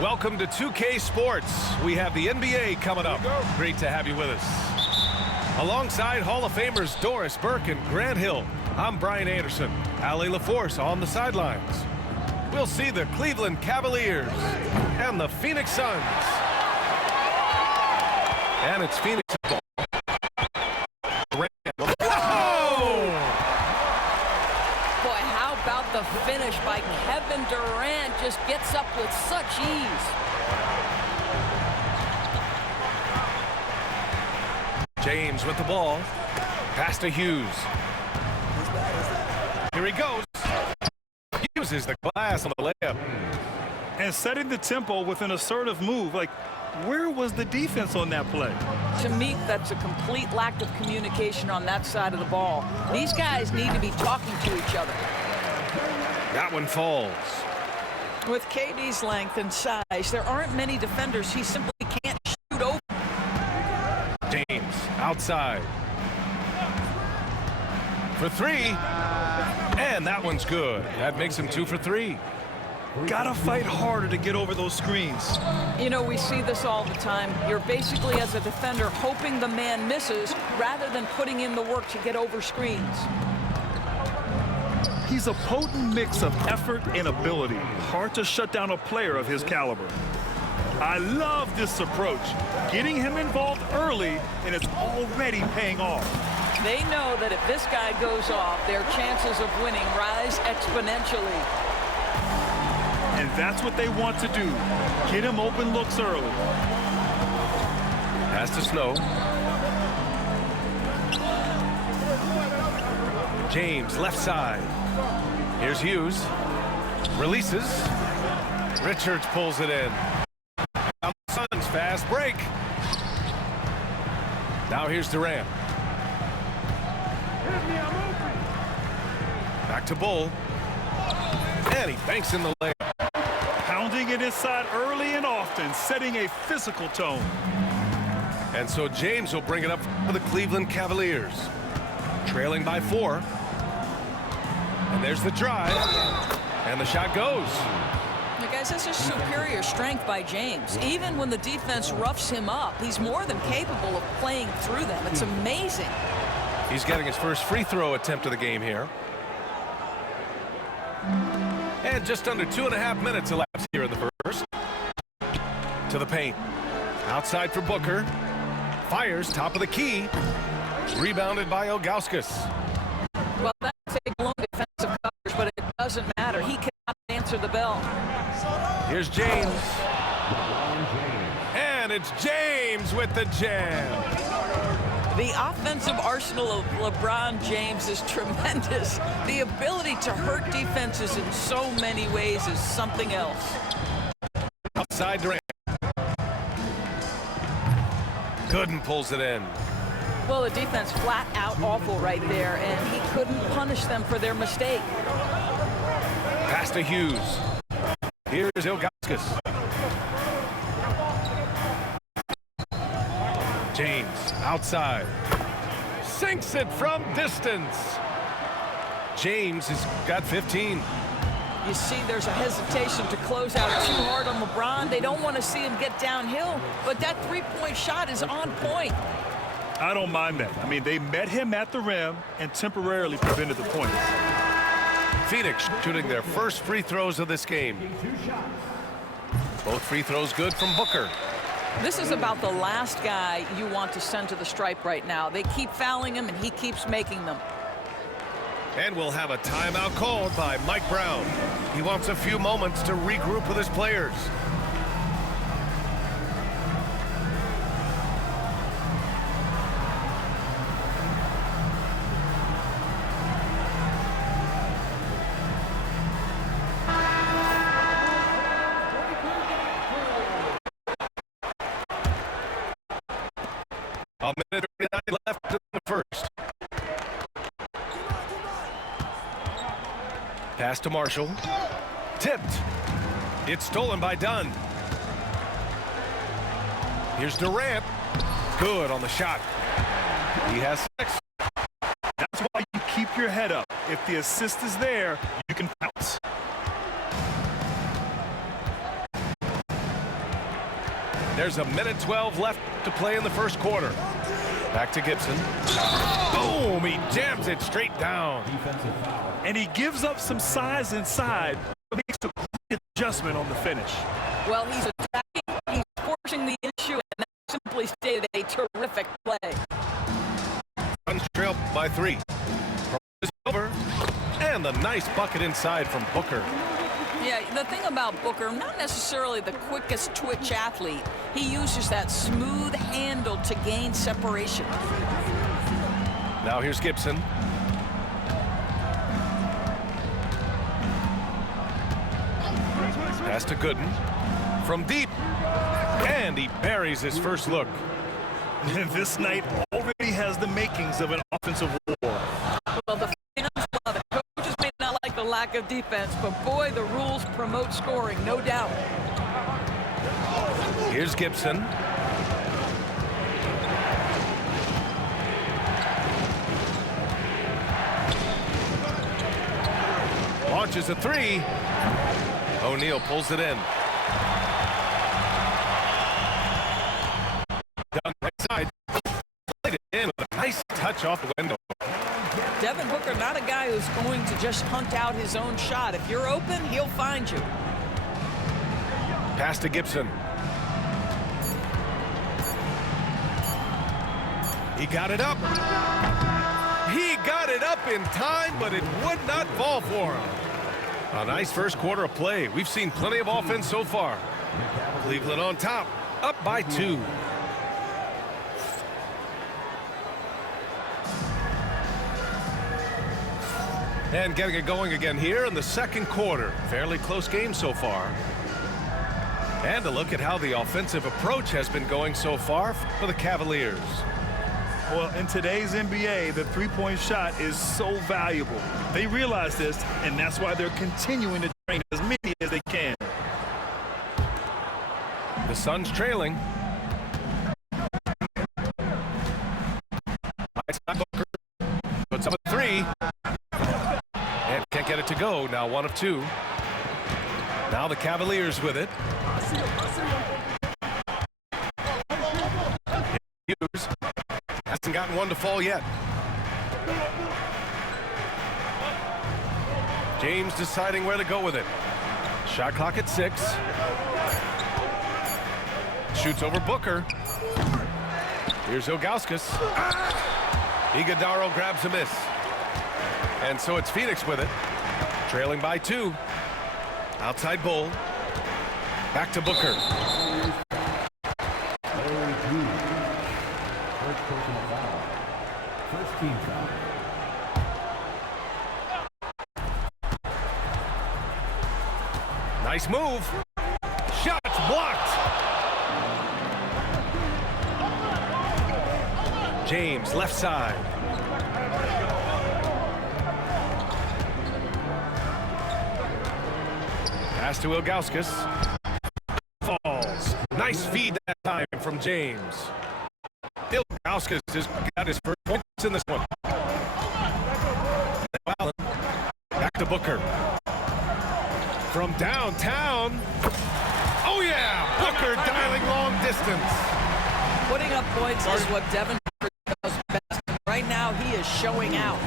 Welcome to 2K Sports. We have the NBA coming up. Great to have you with us. Alongside Hall of Famers Doris Burke and Grant Hill, I'm Brian Anderson. Ali LaForce on the sidelines. We'll see the Cleveland Cavaliers and the Phoenix Suns. And it's Phoenix ball. The finish by Kevin Durant just gets up with such ease. James with the ball. Pass to Hughes. Here he goes. Uses the glass on the layup. And setting the tempo with an assertive move. Like, where was the defense on that play? To me, that's a complete lack of communication on that side of the ball. These guys need to be talking to each other. That one falls. With KD's length and size, there aren't many defenders he simply can't shoot over. James outside. For three. And that one's good. That makes him 2 for 3. Gotta fight harder to get over those screens. You know, we see this all the time. You're basically, as a defender, hoping the man misses rather than putting in the work to get over screens. He's a potent mix of effort and ability. Hard to shut down a player of his caliber. I love this approach. Getting him involved early, and it's already paying off. They know that if this guy goes off, their chances of winning rise exponentially. And that's what they want to do. Get him open looks early. Pass to Snow. James left side. Here's Hughes. Releases. Richards pulls it in. Now the Suns fast break. Now here's Durant. Back to Bull. And he banks in the layup. Pounding it inside early and often, setting a physical tone. And so James will bring it up for the Cleveland Cavaliers. Trailing by 4. And there's the drive. And the shot goes. Guys, this is superior strength by James. Even when the defense roughs him up, he's more than capable of playing through them. It's amazing. He's getting his first free throw attempt of the game here. And just under 2.5 minutes elapsed here in the first. To the paint. Outside for Booker. Fires top of the key. Rebounded by Ilgauskas. Well, that's a long defensive coverage, but it doesn't matter. He cannot answer the bell. Here's James. And it's James with the jam. The offensive arsenal of LeBron James is tremendous. The ability to hurt defenses in so many ways is something else. Outside Durant. Gooden pulls it in. Well, the defense flat out awful right there, and he couldn't punish them for their mistake. Pass to Hughes. Here's Ilgauskas. James outside. Sinks it from distance. James has got 15. You see there's a hesitation to close out too hard on LeBron. They don't want to see him get downhill, but that three-point shot is on point. I don't mind that. I mean, they met him at the rim and temporarily prevented the points. Phoenix shooting their first free throws of this game. Both free throws good from Booker. This is about the last guy you want to send to the stripe right now. They keep fouling him, and he keeps making them. And we'll have a timeout called by Mike Brown. He wants a few moments to regroup with his players. A minute 39 left in the first. Pass to Marshall. Tipped. It's stolen by Dunn. Here's Durant. Good on the shot. He has 6. That's why you keep your head up. If the assist is there, you can pounce. There's a minute 12 left to play in the first quarter. Back to Gibson. Boom! He jams it straight down. And he gives up some size inside, but makes a quick adjustment on the finish. Well, he's attacking, he's forcing the issue, and that simply stated a terrific play. Suns trail by 3. It's over. And the nice bucket inside from Booker. Yeah, the thing about Booker, not necessarily the quickest twitch athlete. He uses that smooth handle to gain separation. Now here's Gibson. Pass to Gooden. From deep. And he buries his first look. This night already has the makings of an offensive war. Well, the fans love it. Coaches may not like the lack of defense, but boy, the rules promote scoring, no doubt. Here's Gibson. Launches a 3. O'Neal pulls it in. Down the right side. Played it in with a nice touch off the window. Devin Booker, not a guy who's going to just hunt out his own shot. If you're open, he'll find you. Pass to Gibson. He got it up. He got it up in time, but it would not fall for him. A nice first quarter of play. We've seen plenty of offense so far. Cleveland on top, up by 2. And getting it going again here in the second quarter. Fairly close game so far. And a look at how the offensive approach has been going so far for the Cavaliers. Well, in today's NBA, the three-point shot is so valuable. They realize this, and that's why they're continuing to train as many as they can. The Suns trailing. Booker puts up a 3. And can't get it to go. Now 1 of 2. Now the Cavaliers with it. Hughes hasn't gotten one to fall yet. James deciding where to go with it. Shot clock at 6. Shoots over Booker. Here's Ilgauskas. Iguodala grabs a miss. And so it's Phoenix with it. Trailing by 2. Outside Bull. Back to Booker. First personal foul. First team foul. Nice move. Shots blocked. James left side. Pass to Ilgauskas. Falls. Nice feed that time from James. Ilgauskas has got his first points in this one. Allen. Back to Booker. From downtown. Oh yeah! Booker dialing long distance. Putting up points is what Devin Booker does best. Right now, he is showing out.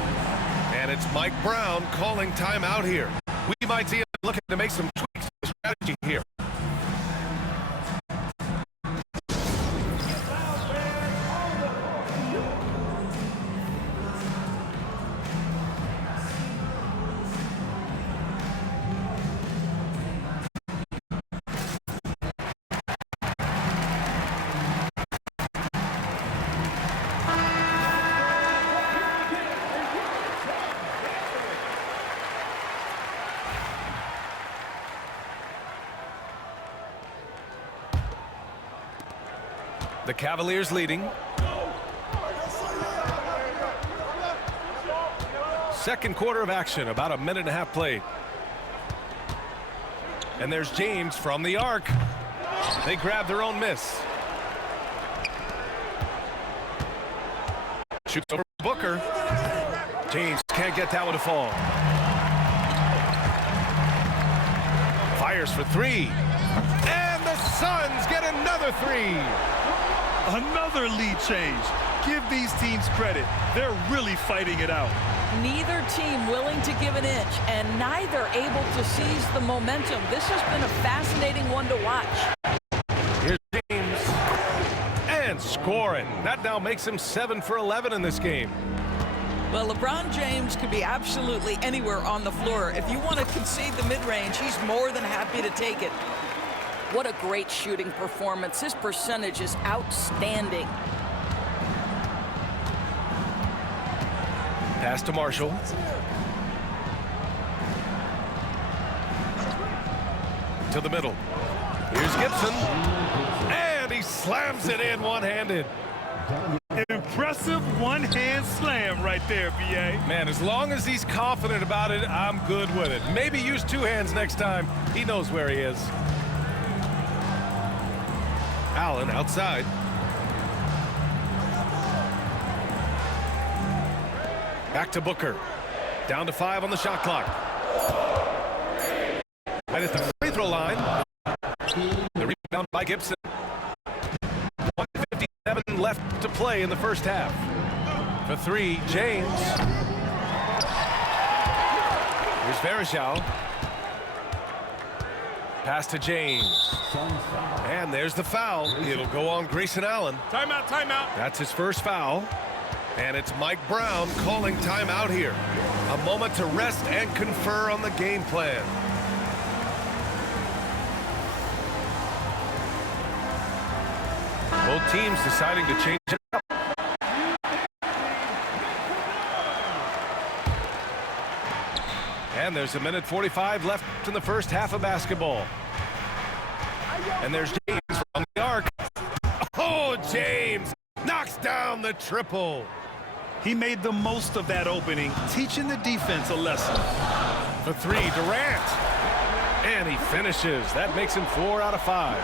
And it's Mike Brown calling timeout here. We might see him looking to make some tweaks to the strategy here. The Cavaliers leading. Second quarter of action, about a minute and a half played. And there's James from the arc. They grab their own miss. Shoots over Booker. James can't get that one to fall. Fires for three. And the Suns get another three. Another lead change. Give these teams credit. They're really fighting it out. Neither team willing to give an inch, and neither able to seize the momentum. This has been a fascinating one to watch. Here's James. And scoring. That now makes him 7 for 11 in this game. Well, LeBron James could be absolutely anywhere on the floor. If you want to concede the mid-range, he's more than happy to take it. What a great shooting performance. His percentage is outstanding. Pass to Marshall. To the middle. Here's Gibson. And he slams it in one-handed. Impressive one-hand slam right there, B.A. Man, as long as he's confident about it, I'm good with it. Maybe use two hands next time. He knows where he is. Allen outside. Back to Booker. Down to 5 on the shot clock. And at the free throw line, the rebound by Gibson. 1:57 left to play in the first half. For three, James. Here's Varejao. Pass to James. And there's the foul. It'll go on Grayson Allen. Timeout, timeout. That's his first foul. And it's Mike Brown calling timeout here. A moment to rest and confer on the game plan. Both teams deciding to change it up. And there's 1:45 left in the first half of basketball. And there's James from the arc. Oh, James knocks down the triple. He made the most of that opening, teaching the defense a lesson. For three, Durant. And he finishes. That makes him 4 out of 5.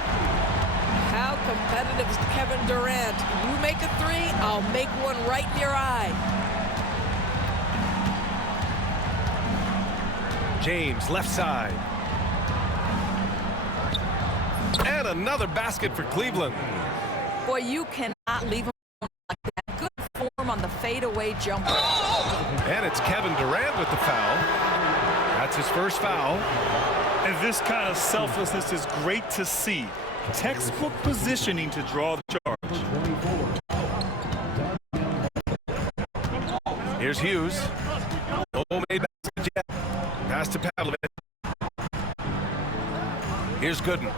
How competitive is Kevin Durant? You make a three, I'll make one right in your eye. James, left side. And another basket for Cleveland. Boy, you cannot leave him like that. Good form on the fadeaway jumper. And it's Kevin Durant with the foul. That's his first foul. And this kind of selflessness is great to see. Textbook positioning to draw the charge. Here's Hughes. No made basket yet. Pass to Pavlovich. Here's Gooden.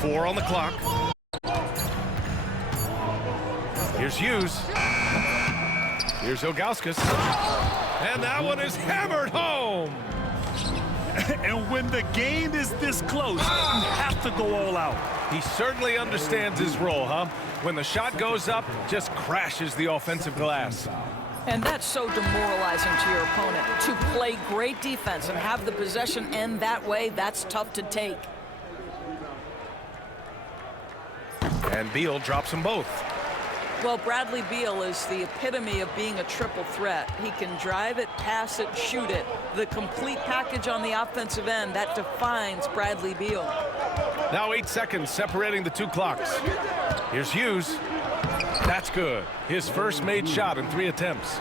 Four on the clock. Here's Hughes. Here's Ilgauskas. And that one is hammered home. And when the game is this close, you have to go all out. He certainly understands his role, huh? When the shot goes up, just crashes the offensive glass. And that's so demoralizing to your opponent. To play great defense and have the possession end that way, that's tough to take. And Beal drops them both. Well, Bradley Beal is the epitome of being a triple threat. He can drive it, pass it, shoot it. The complete package on the offensive end, that defines Bradley Beal. Now 8 seconds separating the two clocks. Here's Hughes. That's good. His first made shot in 3 attempts.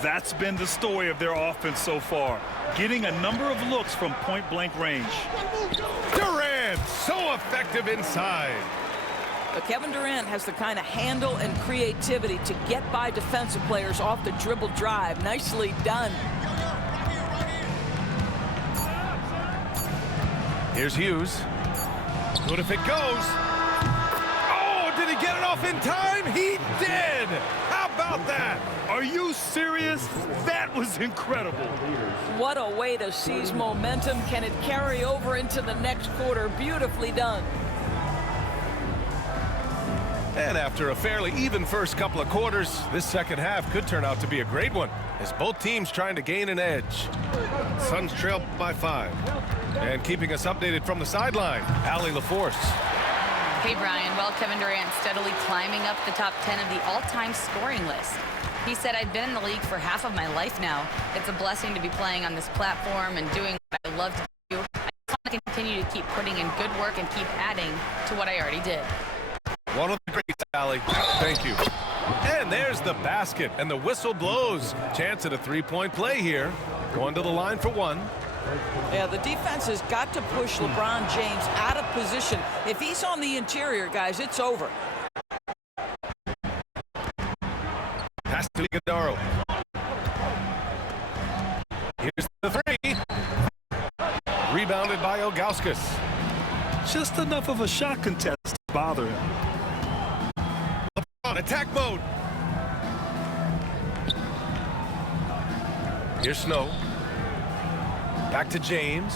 That's been the story of their offense so far. Getting a number of looks from point-blank range. Durant, so effective inside. But Kevin Durant has the kind of handle and creativity to get by defensive players off the dribble drive. Nicely done. Here's Hughes. Good if it goes. Oh, did he get it off in time? He did. How about that? Are you serious? That was incredible. What a way to seize momentum. Can it carry over into the next quarter? Beautifully done. And after a fairly even first couple of quarters, this second half could turn out to be a great one, as both teams trying to gain an edge. Suns trail by 5. And keeping us updated from the sideline, Allie LaForce. Hey, Brian. Well, Kevin Durant steadily climbing up the top 10 of the all-time scoring list. He said, I've been in the league for half of my life now. It's a blessing to be playing on this platform and doing what I love to do. I just want to continue to keep putting in good work and keep adding to what I already did. One of the greats, Allie. Thank you. And there's the basket, and the whistle blows. Chance at a three-point play here. Going to the line for one. Yeah, the defense has got to push LeBron James out of position. If he's on the interior, guys, it's over. Pass to Iguodala. Here's the three. Rebounded by Ilgauskas. Just enough of a shot contest to bother him. LeBron, attack mode. Here's Snow. Back to James.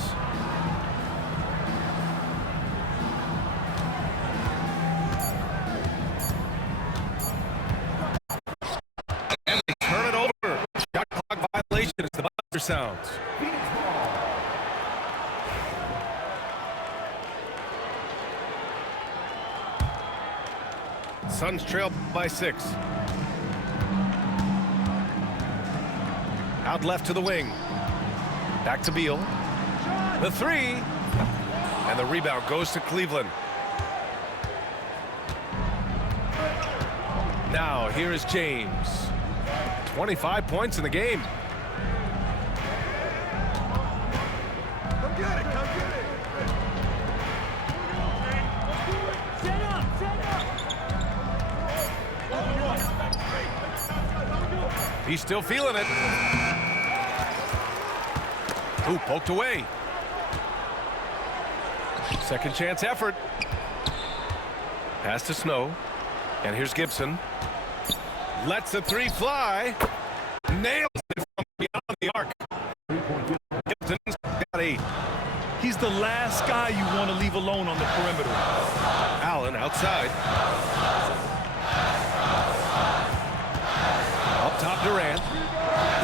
And they turn it over. Shot clock violation as the buzzer sounds. Suns trail by 6. Out left to the wing. Back to Beal. The three. And the rebound goes to Cleveland. Now, here is James. 25 points in the game. Come get it, come get it. Set up, set up. He's still feeling it. Ooh, poked away. Second chance effort. Pass to Snow. And here's Gibson. Lets the three fly. Nails it from beyond the arc. Gibson's got 8. He's the last guy you want to leave alone on the perimeter. Allen outside. Up top, Durant.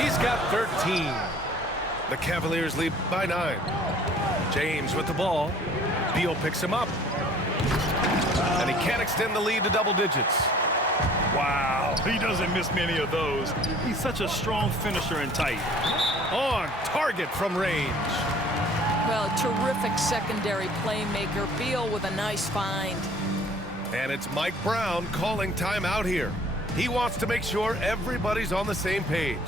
He's got 13. The Cavaliers lead by 9. James with the ball. Beal picks him up. And he can't extend the lead to double digits. Wow, he doesn't miss many of those. He's such a strong finisher and tight. On target from range. Well, terrific secondary playmaker. Beal with a nice find. And it's Mike Brown calling timeout here. He wants to make sure everybody's on the same page.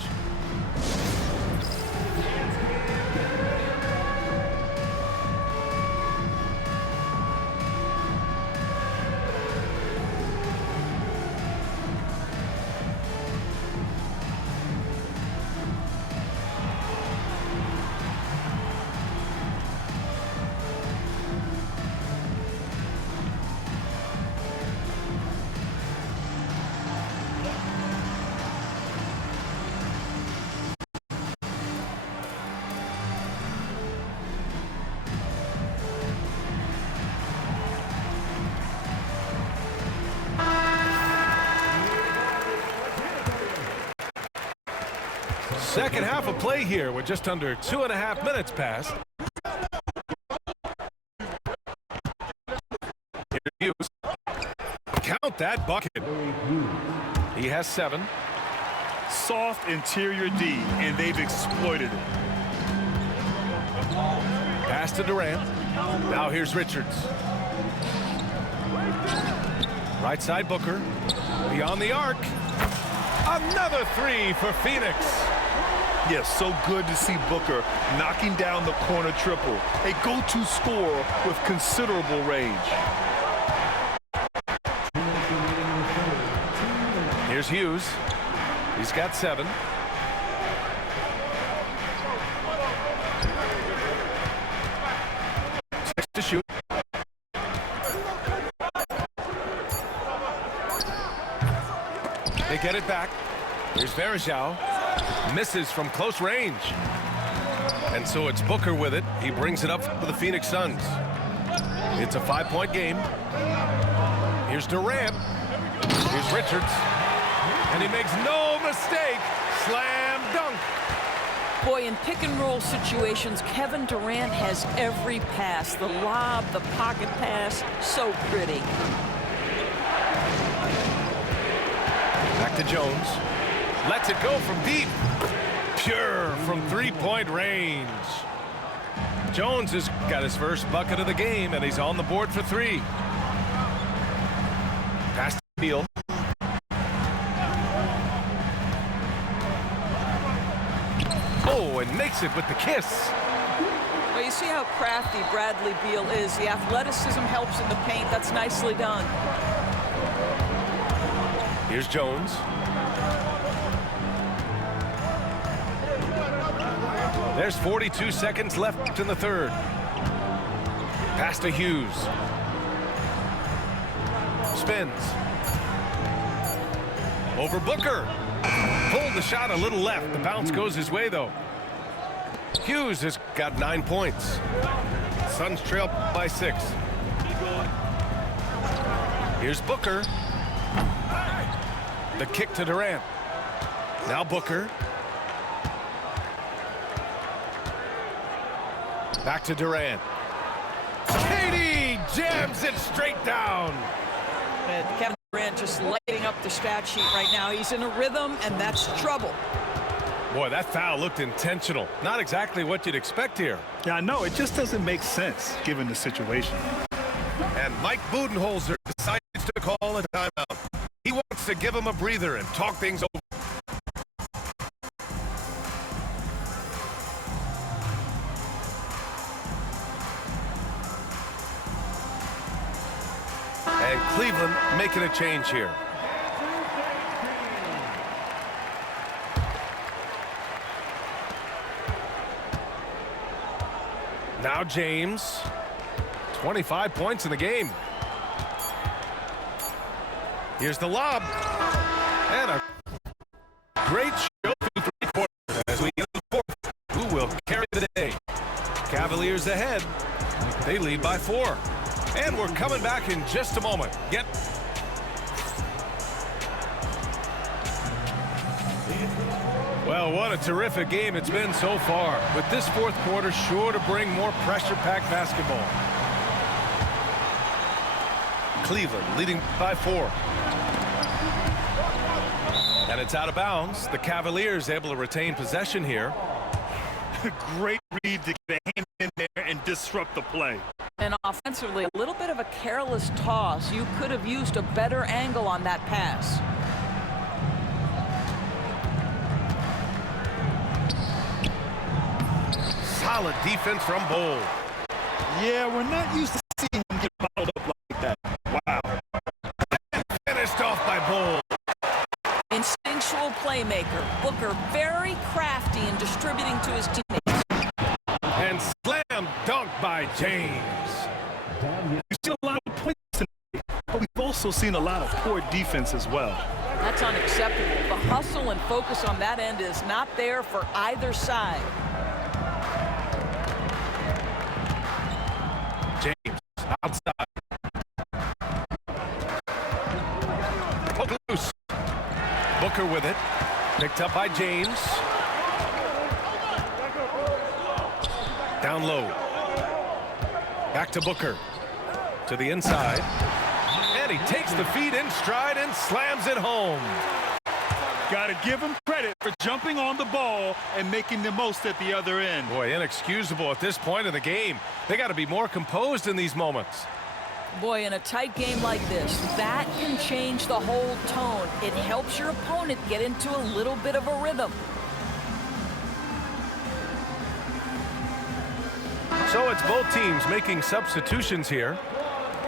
Second half of play here with just under 2.5 minutes passed. Here's Hughes. Count that bucket. He has 7. Soft interior D, and they've exploited it. Pass to Durant. Now here's Richards. Right side Booker. Beyond the arc. Another 3 for Phoenix. Yes, so good to see Booker knocking down the corner triple. A go-to scorer with considerable range. Here's Hughes. He's got 7. Six to shoot. They get it back. Here's Varejao. Misses from close range. And so it's Booker with it. He brings it up for the Phoenix Suns. It's a 5-point game. Here's Durant. Here's Richards. And he makes no mistake. Slam dunk. Boy, in pick-and-roll situations, Kevin Durant has every pass. The lob, the pocket pass, so pretty. Back to Jones. Lets it go from deep. Pure from three-point range. Jones has got his first bucket of the game, and he's on the board for three. Pass to Beal. Oh, and makes it with the kiss. Well, you see how crafty Bradley Beal is. The athleticism helps in the paint. That's nicely done. Here's Jones. There's 42 seconds left in the third. Pass to Hughes. Spins. Over Booker. Pulled the shot a little left. The bounce goes his way, though. Hughes has got 9 points. Suns trail by 6. Here's Booker. The kick to Durant. Now Booker. Back to Durant. Katie jams it straight down. And Kevin Durant just lighting up the stat sheet right now. He's in a rhythm, and that's trouble. Boy, that foul looked intentional. Not exactly what you'd expect here. Yeah, I know. It just doesn't make sense given the situation. And Mike Budenholzer decides to call a timeout. He wants to give him a breather and talk things over. And Cleveland making a change here. Now James, 25 points in the game. Here's the lob. And a great show through three quarters as we get the fourth. Who will carry the day? Cavaliers ahead. They lead by 4. And we're coming back in just a moment. Well, what a terrific game it's been so far. With this fourth quarter sure to bring more pressure-packed basketball. Cleveland leading by 4. And it's out of bounds. The Cavaliers able to retain possession here. Great read to get a hand in there and disrupt the play. And offensively, a little bit of a careless toss. You could have used a better angle on that pass. Solid defense from Bol. Yeah, we're not used to seeing him get bottled up like that. Wow. Finished off by Bol. Instinctual playmaker. Booker very crafty in distributing to his teammates. And slam dunk by James. We've seen a lot of points tonight, but we've also seen a lot of poor defense as well. That's unacceptable. The hustle and focus on that end is not there for either side. James outside. Poke loose. Booker with it. Picked up by James. Down low. Back to Booker. To the inside. And he takes the feed in stride and slams it home. Got to give him credit for jumping on the ball and making the most at the other end. Boy, inexcusable at this point of the game. They got to be more composed in these moments. Boy, in a tight game like this, that can change the whole tone. It helps your opponent get into a little bit of a rhythm. So it's both teams making substitutions here.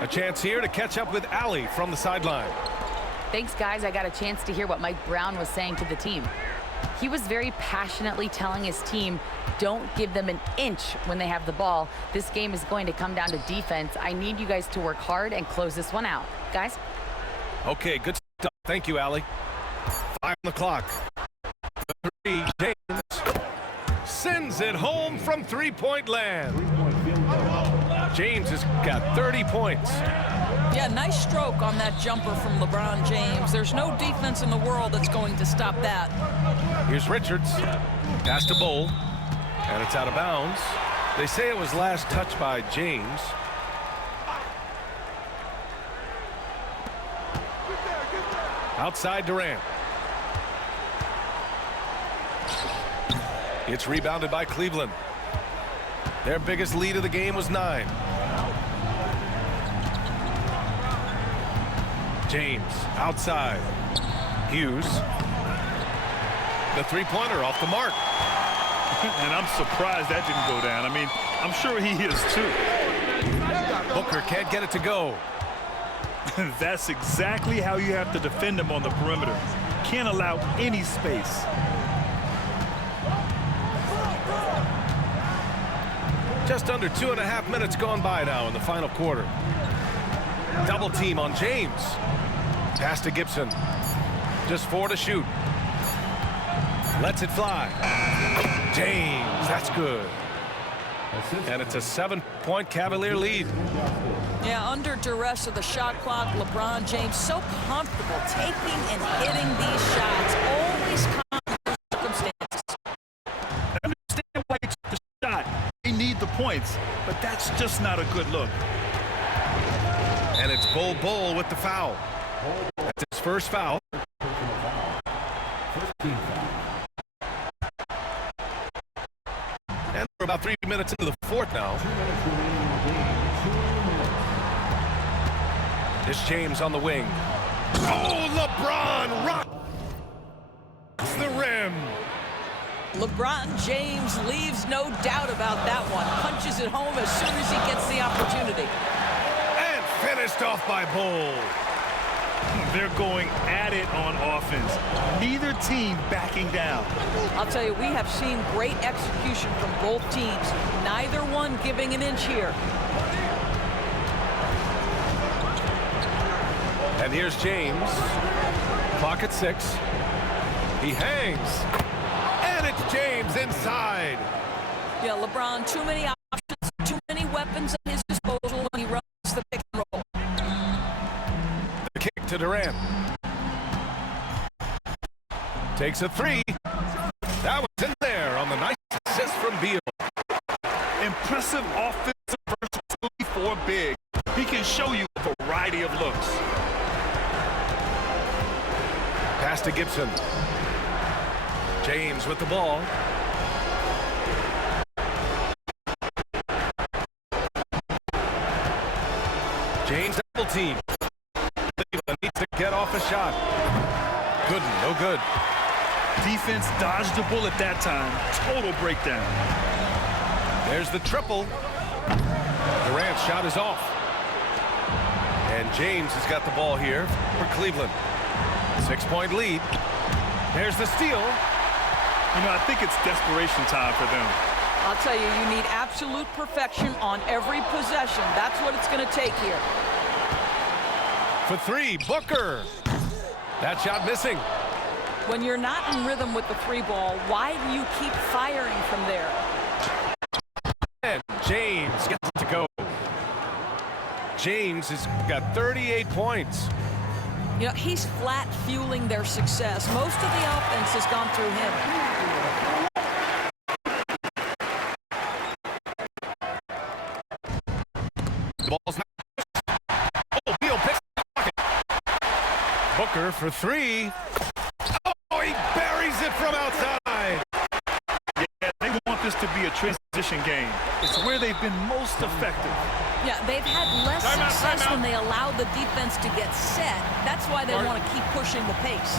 A chance here to catch up with Allie from the sideline. Thanks, guys. I got a chance to hear what Mike Brown was saying to the team. He was very passionately telling his team, don't give them an inch when they have the ball. This game is going to come down to defense. I need you guys to work hard and close this one out. Guys? Okay, good stuff. Thank you, Allie. 5 on the clock. The 3, James sends it home from three-point land. James has got 30 points. Yeah, nice stroke on that jumper from LeBron James. There's no defense in the world that's going to stop that. Here's Richards. Pass to Bowl. And it's out of bounds. They say it was last touched by James. Outside Durant. It's rebounded by Cleveland. Their biggest lead of the game was 9. James outside. Hughes. The three-pointer off the mark. And I'm surprised that didn't go down. I mean, I'm sure he is too. Booker can't get it to go. That's exactly how you have to defend him on the perimeter. Can't allow any space. Just under 2.5 minutes gone by now in the final quarter. Double team on James. Pass to Gibson. Just 4 to shoot. Lets it fly. James, that's good. And it's a 7-point Cavalier lead. Yeah, under duress of the shot clock, LeBron James so comfortable taking and hitting these shots. Always calm in circumstances. I understand why he took the shot. They need the points, but that's just not a good look. And it's Bull with the foul. That's his first foul. And we're about 3 minutes into the fourth now. This James on the wing. Oh, LeBron rocks the rim. LeBron James leaves no doubt about that one. Punches it home as soon as he gets the opportunity. And finished off by Bull. They're going at it on offense. Neither team backing down. I'll tell you, we have seen great execution from both teams. Neither one giving an inch here. And here's James. Clock at 6. He hangs. And it's James inside. Yeah, LeBron, too many options, too many weapons at his disposal when he runs the pick and roll. The kick to Durant. Takes a 3. That was in there on the nice assist from Beal. Impressive offensive versatility for big. He can show you a variety of looks. Pass to Gibson. James with the ball. James double team. Cleveland needs to get off a shot. Good, no good. Defense dodged the bullet that time. Total breakdown. There's the triple. Durant's shot is off. And James has got the ball here for Cleveland. 6-point lead. There's the steal. You know, I think it's desperation time for them. I'll tell you, you need absolute perfection on every possession. That's what it's going to take here. For 3, Booker. That shot missing. When you're not in rhythm with the 3 ball, why do you keep firing from there? And James gets it to go. James has got 38 points. You know, he's flat fueling their success. Most of the offense has gone through him. The ball's not. Oh, Beal picks the pocket. Booker for 3. Oh, he buries it from outside. Yeah, they want this to be a transition game. It's where they've been most effective. Yeah, they've had less success when they allow the defense to get set. That's why they want to keep pushing the pace.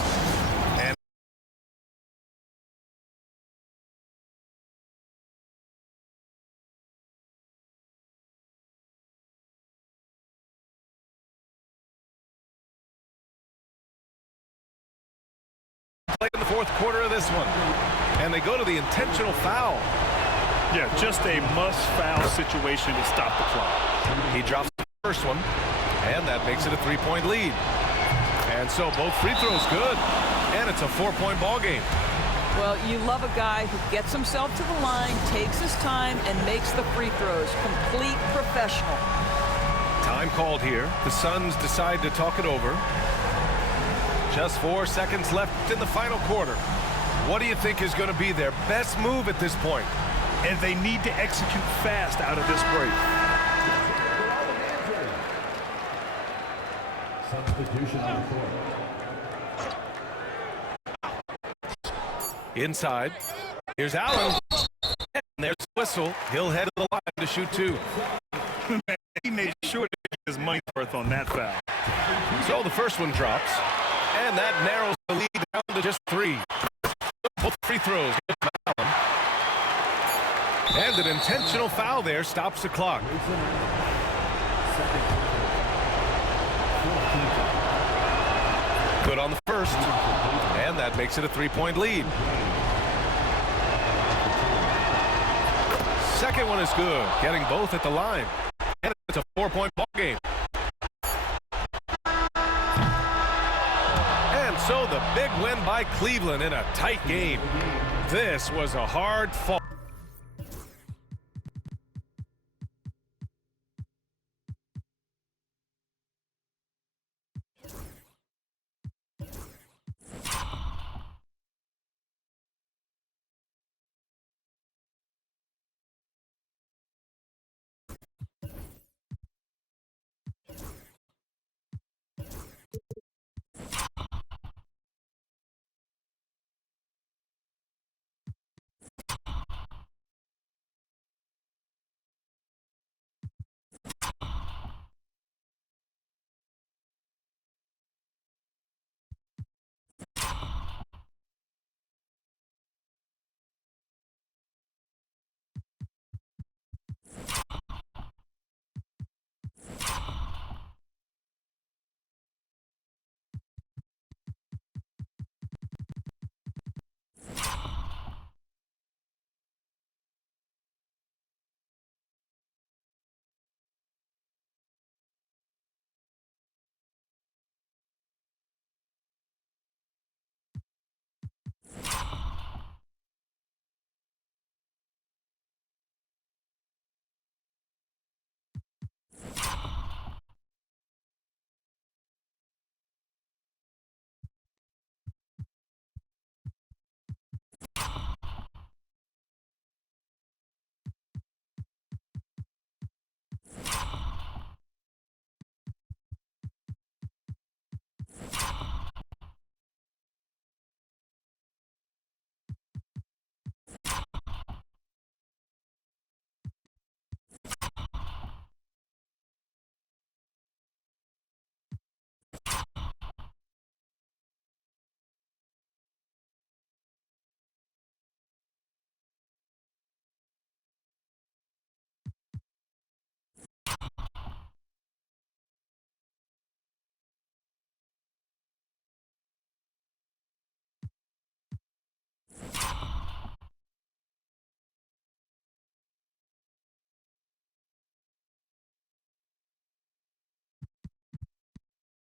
And play in the fourth quarter of this one. And they go to the intentional foul. Yeah, just a must-foul situation to stop the clock. He drops the first one, and that makes it a 3-point lead. And so both free throws good, and it's a 4-point ball game. Well, you love a guy who gets himself to the line, takes his time, and makes the free throws. Complete professional. Time called here. The Suns decide to talk it over. Just 4 seconds left in the final quarter. What do you think is going to be their best move at this point? And they need to execute fast out of this break. Substitution on the court. Inside. Here's Allen. And there's the whistle. He'll head to the line to shoot 2. He made sure to get his money's worth on that foul. So the first one drops. And that narrows the lead down to just 3. Both free throws. And an intentional foul there stops the clock. Good on the first. And that makes it a 3-point lead. Second one is good. Getting both at the line. And it's a 4-point ball game. So the big win by Cleveland in a tight game. This was a hard fought.